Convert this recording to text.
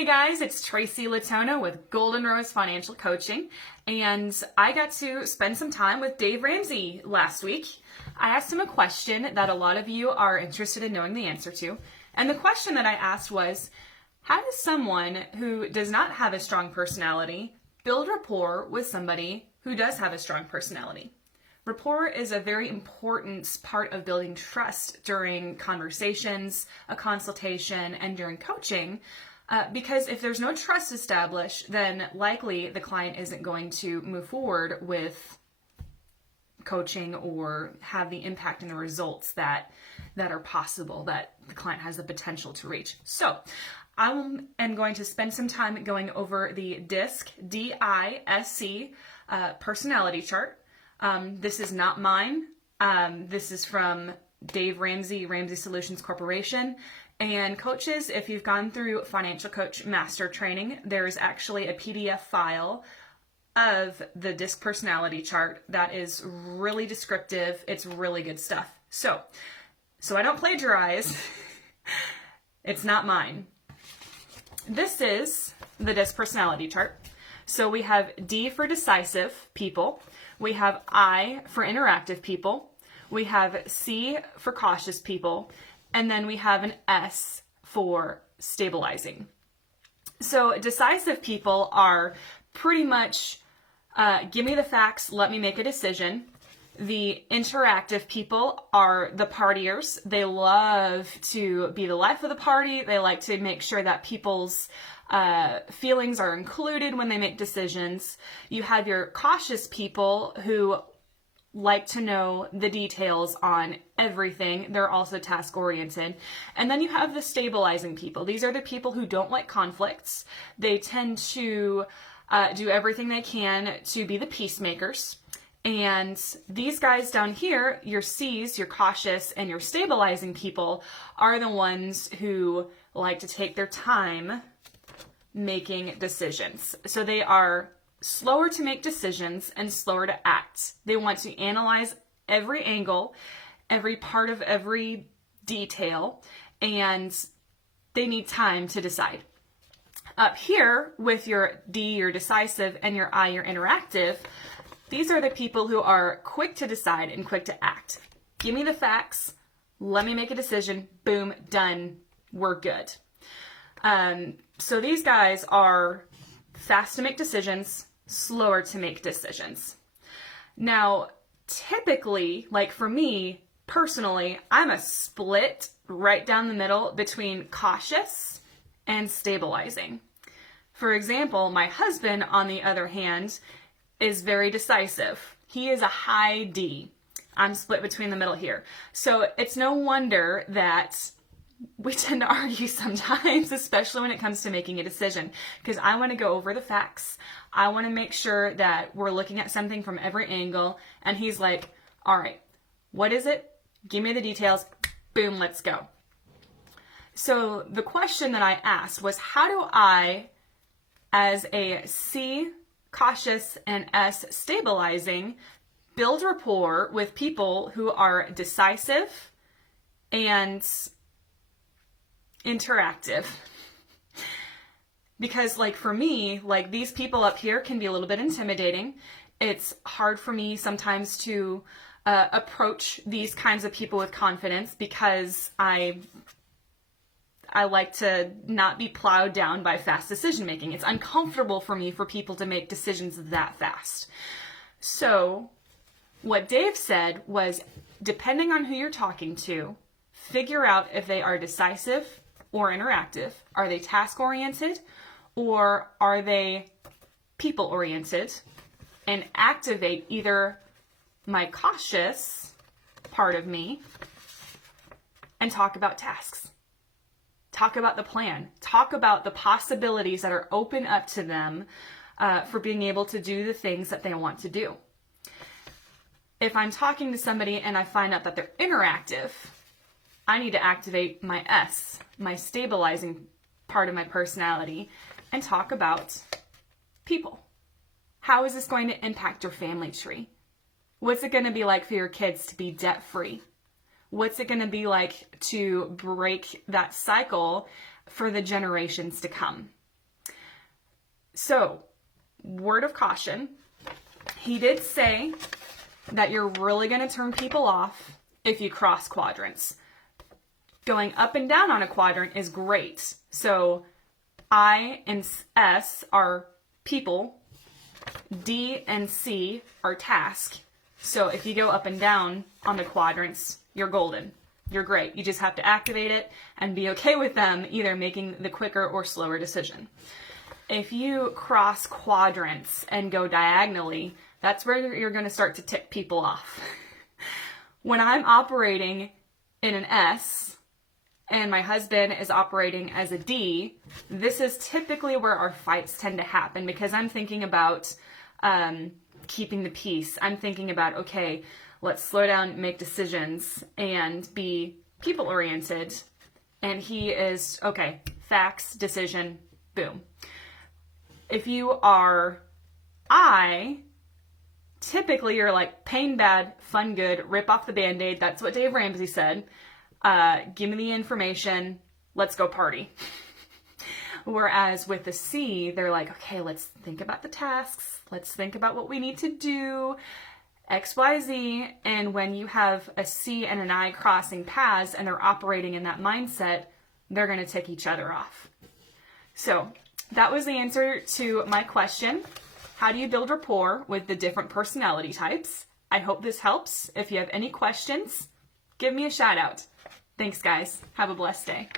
Hey guys, it's Tracy Latona with Golden Rose Financial Coaching, and I got to spend some time with Dave Ramsey last week. I asked him a question that a lot of you are interested in knowing the answer to, and the question that I asked was, how does someone who does not have a strong personality build rapport with somebody who does have a strong personality? Rapport is a very important part of building trust during conversations, a consultation, and during coaching. Because if there's no trust established, then likely the client isn't going to move forward with coaching or have the impact and the results that are possible, that the client has the potential to reach. So I am going to spend some time going over the DISC, D-I-S-C, personality chart. This is not mine. This is from Dave Ramsey, Ramsey Solutions Corporation. And coaches, if you've gone through Financial Coach Master Training, there is actually a PDF file of the DISC personality chart that is really descriptive. It's really good stuff. So I don't plagiarize. It's not mine. This is the DISC personality chart. So we have D for decisive people. We have I for interactive people. We have C for cautious people. And then we have an S for stabilizing. So decisive people are pretty much, give me the facts, let me make a decision. The interactive people are the partiers. They love to be the life of the party. They like to make sure that people's feelings are included when they make decisions. You have your cautious people who like to know the details on everything. They're also task oriented. And then you have the stabilizing people. These are the people who don't like conflicts. They tend to do everything they can to be the peacemakers. And these guys down here, your C's, your cautious, and your stabilizing people are the ones who like to take their time making decisions. So they are slower to make decisions and slower to act. They want to analyze every angle, every part of every detail, and they need time to decide. Up here with your D, your decisive, and your I, your interactive, these are the people who are quick to decide and quick to act. Give me the facts, let me make a decision, boom, done, we're good. So these guys are fast to make decisions, slower to make decisions. Now, typically, like for me, personally, I'm a split right down the middle between cautious and stabilizing. For example, my husband, on the other hand, is very decisive. He is a high D. I'm split between the middle here. So it's no wonder that we tend to argue sometimes, especially when it comes to making a decision, because I want to go over the facts. I want to make sure that we're looking at something from every angle. And he's like, all right, what is it? Give me the details. Boom, let's go. So the question that I asked was, how do I, as a C, cautious, and S, stabilizing, build rapport with people who are decisive and interactive? Because like for me, like these people up here can be a little bit intimidating. It's hard for me sometimes to approach these kinds of people with confidence because I like to not be plowed down by fast decision making. It's uncomfortable for me for people to make decisions that fast. So what Dave said was, depending on who you're talking to, figure out if they are decisive or interactive. Are they task-oriented or are they people-oriented? And activate either my cautious part of me and talk about tasks. Talk about the plan. Talk about the possibilities that are open up to them for being able to do the things that they want to do. If I'm talking to somebody and I find out that they're interactive, I need to activate my S, my stabilizing part of my personality, and talk about people. How is this going to impact your family tree? What's it going to be like for your kids to be debt-free? What's it going to be like to break that cycle for the generations to come? So, word of caution, he did say that you're really going to turn people off if you cross quadrants. Going up and down on a quadrant is great. So I and S are people, D and C are task. So if you go up and down on the quadrants, you're golden. You're great. You just have to activate it and be okay with them either making the quicker or slower decision. If you cross quadrants and go diagonally, that's where you're going to start to tick people off. When I'm operating in an S and my husband is operating as a D, this is typically where our fights tend to happen because I'm thinking about keeping the peace. I'm thinking about, okay, let's slow down, make decisions, and be people-oriented. And he is, okay, facts, decision, boom. If you are I, typically you're like pain bad, fun good, rip off the Band-Aid. That's what Dave Ramsey said. Give me the information, let's go party. Whereas with the C, they're like, okay, let's think about the tasks. Let's think about what we need to do, X, Y, Z. And when you have a C and an I crossing paths and they're operating in that mindset, they're going to tick each other off. So that was the answer to my question. How do you build rapport with the different personality types? I hope this helps. If you have any questions, give me a shout out. Thanks, guys. Have a blessed day.